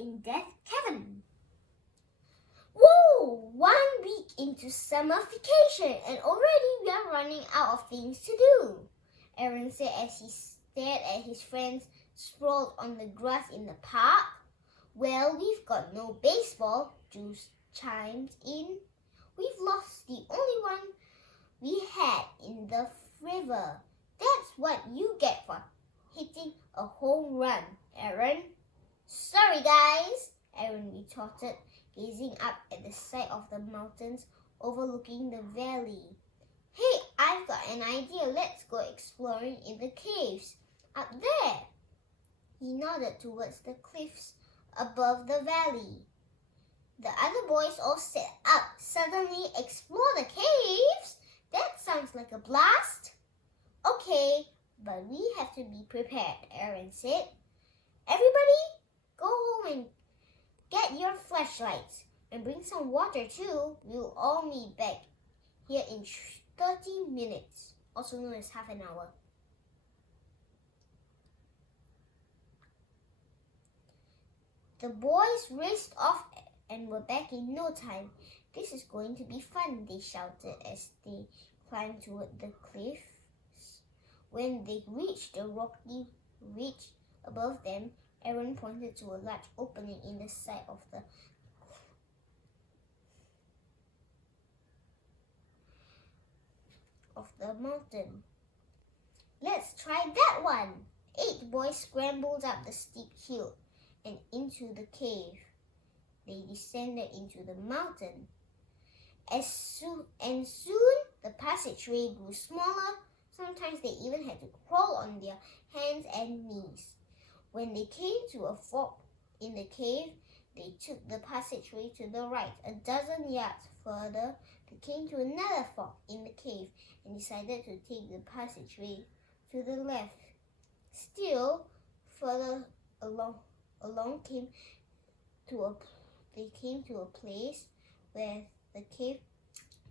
in Death Cavern. Whoa! 1 week into summer vacation and already we are running out of things to do, Aaron said as he stared at his friends sprawled on the grass in the park. Well, we've got no baseball, Jules chimed in. We've lost the only one we had in the river. That's what you get for hitting a home run, Aaron. Sorry, guys, Aaron retorted, gazing up at the side of the mountains overlooking the valley. Hey, I've got an idea. Let's go exploring in the caves. Up there. He nodded towards the cliffs above the valley. The other boys all sat up. Suddenly, explore the caves? That sounds like a blast. Okay, but we have to be prepared, Aaron said. Everybody, go home and get your flashlights and bring some water too. We'll all meet back here in 30 minutes, also known as half an hour. The boys raced off and were back in no time. This is going to be fun, they shouted as they climbed toward the cliffs. When they reached the rocky ridge above them, Aaron pointed to a large opening in the side of the mountain. Let's try that one! 8 boys scrambled up the steep hill and into the cave. They descended into the mountain. Soon the passageway grew smaller. Sometimes they even had to crawl on their hands and knees. When they came to a fork in the cave, they took the passageway to the right. A dozen yards further, they came to another fork in the cave and decided to take the passageway to the left. Still further along they came to a place where the cave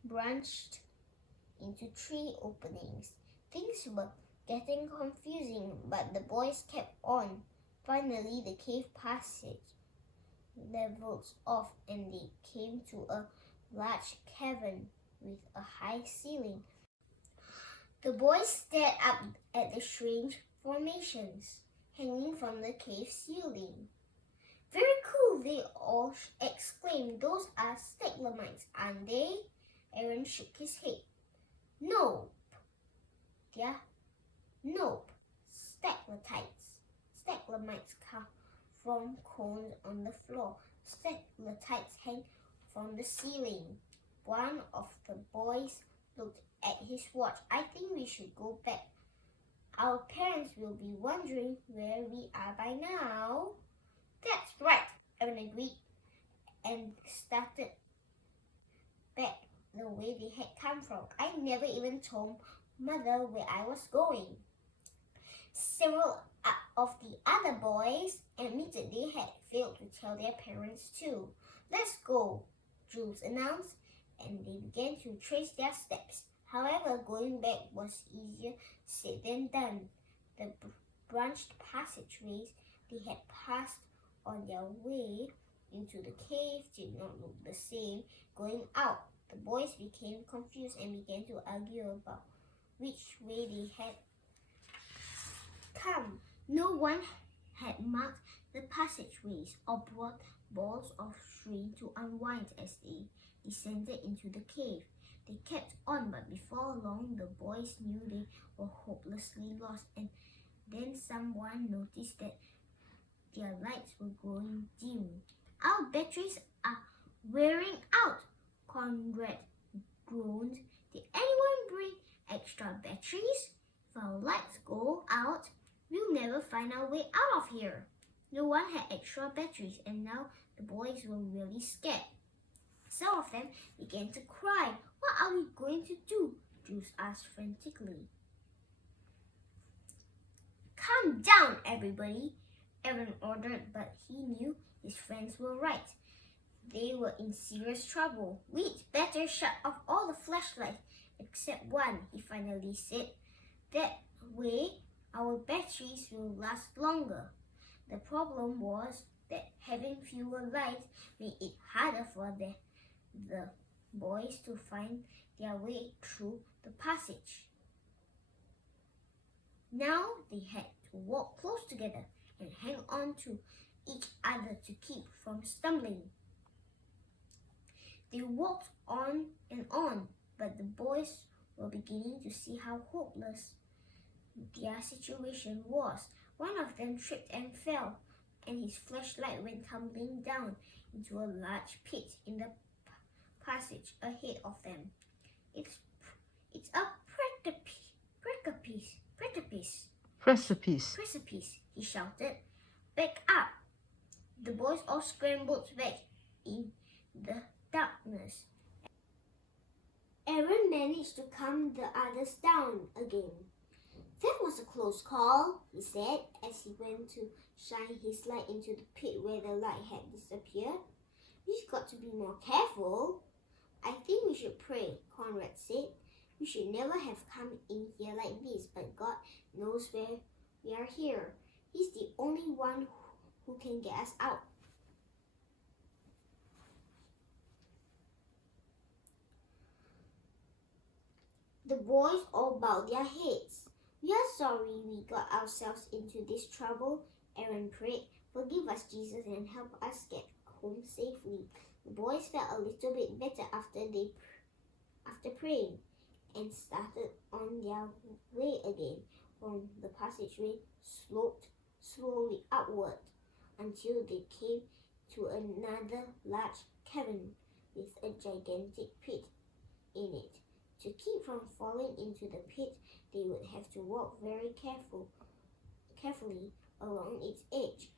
branched into 3 openings. Things were getting confusing, but the boys kept on. Finally, the cave passage leveled off and they came to a large cavern with a high ceiling. The boys stared up at the strange formations hanging from the cave ceiling. Very cool, they all exclaimed. Those are stalagmites, aren't they? Aaron shook his head. Nope. Nope. Stalactites. Stalagmites come from cones on the floor. Stalactites hang from the ceiling. One of the boys looked at his watch. I think we should go back. Our parents will be wondering where we are by now. That's right, Aaron agreed and started back the way they had come from. I never even told Mother where I was going. Several of the other boys admitted they had failed to tell their parents too. Let's go, Jules announced, and they began to trace their steps. However, going back was easier said than done. The branched passageways they had passed on their way into the cave did not look the same going out. The boys became confused and began to argue about which way they had come. No one had marked the passageways or brought balls of string to unwind as they descended into the cave. They kept on, but before long the boys knew they were hopelessly lost, and then someone noticed that their lights were growing dim. Our batteries are wearing out, Conrad groaned. Did anyone bring extra batteries? If our lights go out, we'll never find our way out of here. No one had extra batteries, and now the boys were really scared. Some of them began to cry. What are we going to do? Jules asked frantically. Calm down, everybody, Aaron ordered, but he knew his friends were right. They were in serious trouble. We'd better shut off all the flashlights except one, he finally said. That way, our batteries will last longer. The problem was that having fewer lights made it harder for the boys to find their way through the passage. Now they had to walk close together and hang on to each other to keep from stumbling. They walked on and on, but the boys were beginning to see how hopeless their situation was. One of them tripped and fell, and his flashlight went tumbling down into a large pit in the passage ahead of them. It's a precipice, he shouted. Back up! The boys all scrambled back in the darkness. Aaron managed to calm the others down again. That was a close call, he said as he went to shine his light into the pit where the light had disappeared. We've got to be more careful. I think we should pray, Conrad said. We should never have come in here like this, but God knows where we are here. He's the only one who can get us out. The boys all bowed their heads. We are sorry we got ourselves into this trouble, Aaron prayed. Forgive us, Jesus, and help us get home safely. The boys felt a little bit better after praying and started on their way again. From the passageway sloped slowly upward until they came to another large cavern with a gigantic pit in it. To keep from falling into the pit, they would have to walk very carefully along its edge.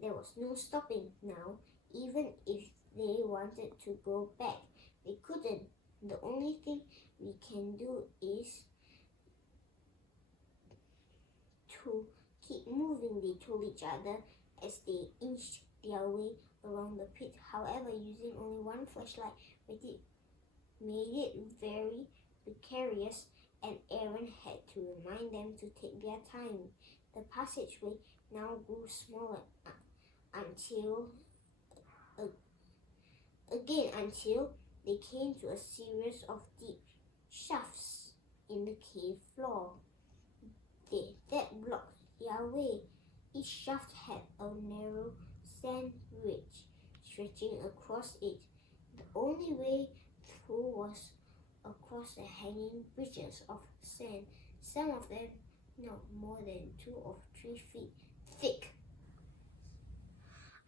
There was no stopping now. Even if they wanted to go back, they couldn't. The only thing we can do is to keep moving, they told each other as they inched their way along the pit. However, using only one flashlight made it very precarious, and Aaron had to remind them to take their time. The passageway now grew smaller until they came to a series of deep shafts in the cave floor that blocked their way. Each shaft had a narrow sand ridge stretching across it. The only way through was across the hanging bridges of sand, some of them not more than 2 or 3 feet thick.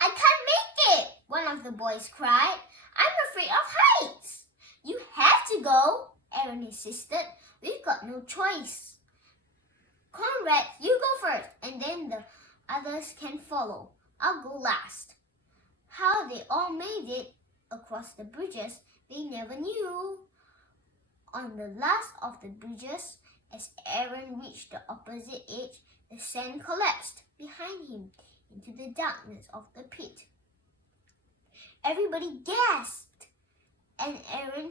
I can't make it, one of the boys cried. I'm afraid of heights. You have to go, Aaron insisted. We've got no choice. Conrad, you go first, and then the others can follow. I'll go last. How they all made it across the bridges, they never knew. On the last of the bridges, as Aaron reached the opposite edge, the sand collapsed behind him into the darkness of the pit. Everybody gasped, and Aaron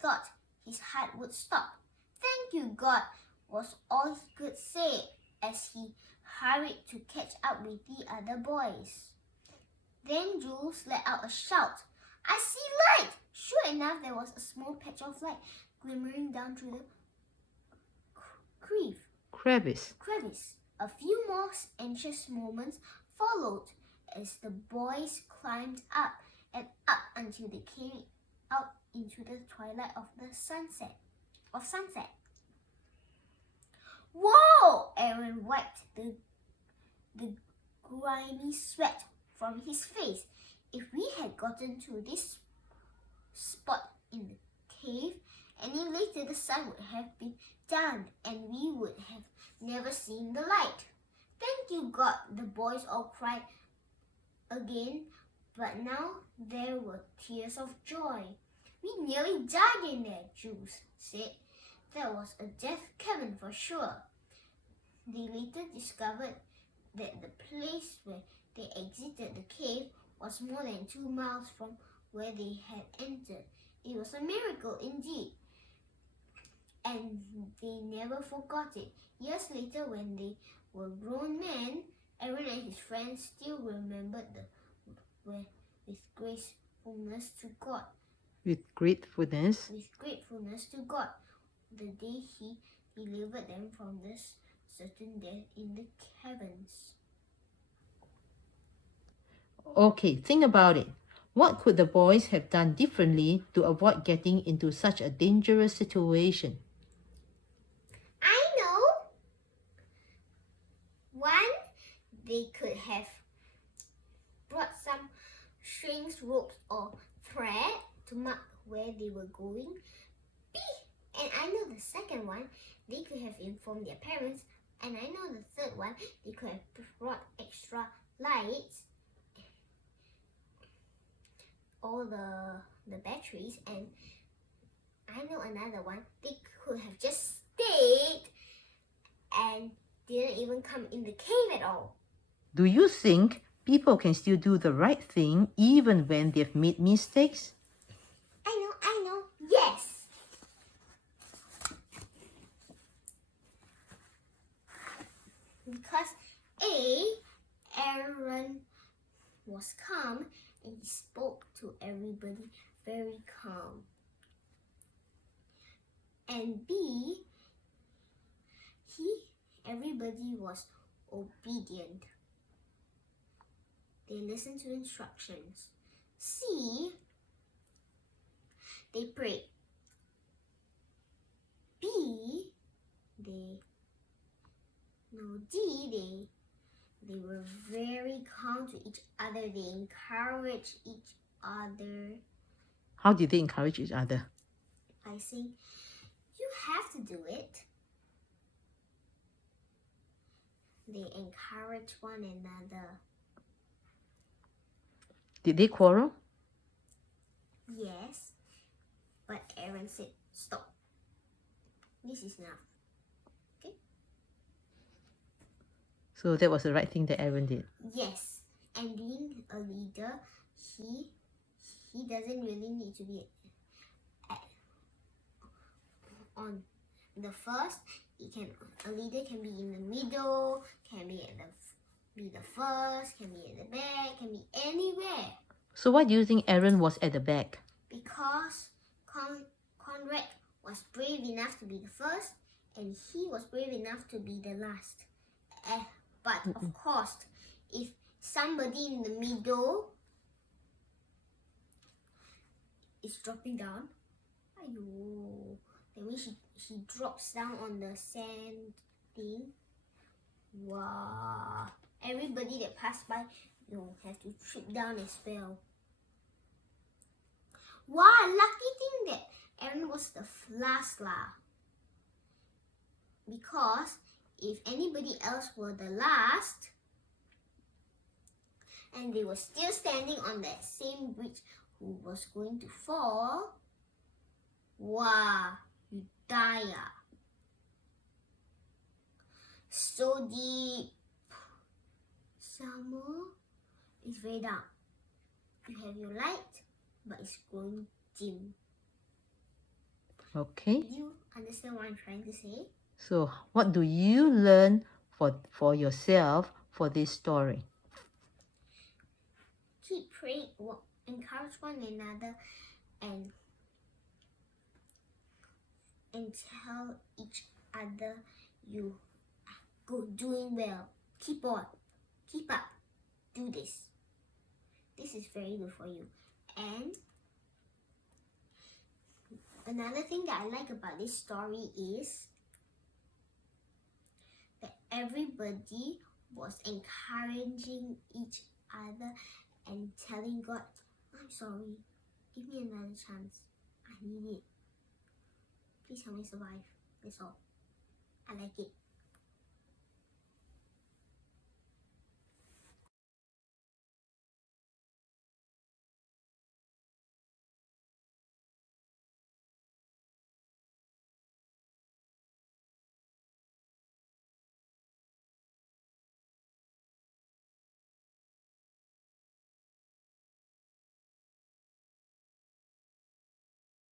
thought his heart would stop. Thank you, God, was all he could say as he hurried to catch up with the other boys. Then Jules let out a shout. I see light! Sure enough, there was a small patch of light glimmering down through the crevice. A few more anxious moments followed as the boys climbed up and up until they came out into the twilight of sunset. Whoa! Aaron wiped the grimy sweat from his face. If we had gotten to this spot in the cave any later, the sun would have been down and we would have never seen the light. Thank you, God, the boys all cried again, but now there were tears of joy. We nearly died in there, Jules said. That was a death cavern for sure. They later discovered that the place where they exited the cave was more than 2 miles from where they had entered. It was a miracle indeed, and they never forgot it. Years later, when they were grown men, Aaron and his friends still remembered with gratefulness to God. With gratefulness. With gratefulness to God, the day He delivered them from this certain death in the heavens. Okay, think about it. What could the boys have done differently to avoid getting into such a dangerous situation? I know. One, they could have brought some strings, ropes, or thread to mark where they were going. B, and I know the second one, they could have informed their parents. And I know the third one, they could have brought extra lights, all the batteries, and I know another one, they could have just stayed and didn't even come in the cave at all. Do you think people can still do the right thing even when they've made mistakes? I know, yes. Because Aaron was calm and he spoke to everybody very calm. And B, everybody was obedient. They listened to instructions. C, they prayed. D, they were very kind to each other. They encouraged each other. How did they encourage each other? By saying, you have to do it. They encourage one another. Did they quarrel? Yes, but Aaron said, stop. This is enough. Okay? So that was the right thing that Aaron did. Yes, and being a leader, he doesn't really need to be on the first. A leader can be in the middle, can be the first, can be at the back, can be anywhere. So why do you think Aaron was at the back? Because Conrad was brave enough to be the first, and he was brave enough to be the last. But of course, if somebody in the middle is dropping down, that means she drops down on the sand thing. Wow! Everybody that passed by, have to trip down as well. Wow! Lucky thing that Aaron was the last lah. Because if anybody else were the last, and they were still standing on that same bridge who was going to fall, wow, you die. So deep. Summer is very dark. You have your light, but it's growing dim. Okay. Do you understand what I'm trying to say? So what do you learn for yourself for this story? Keep praying, encourage one another, and tell each other you are doing well. Keep on, keep up, do this. This is very good for you. And another thing that I like about this story is that everybody was encouraging each other and telling God, I'm sorry, give me another chance. I need it. Please help me survive. That's all. I like it.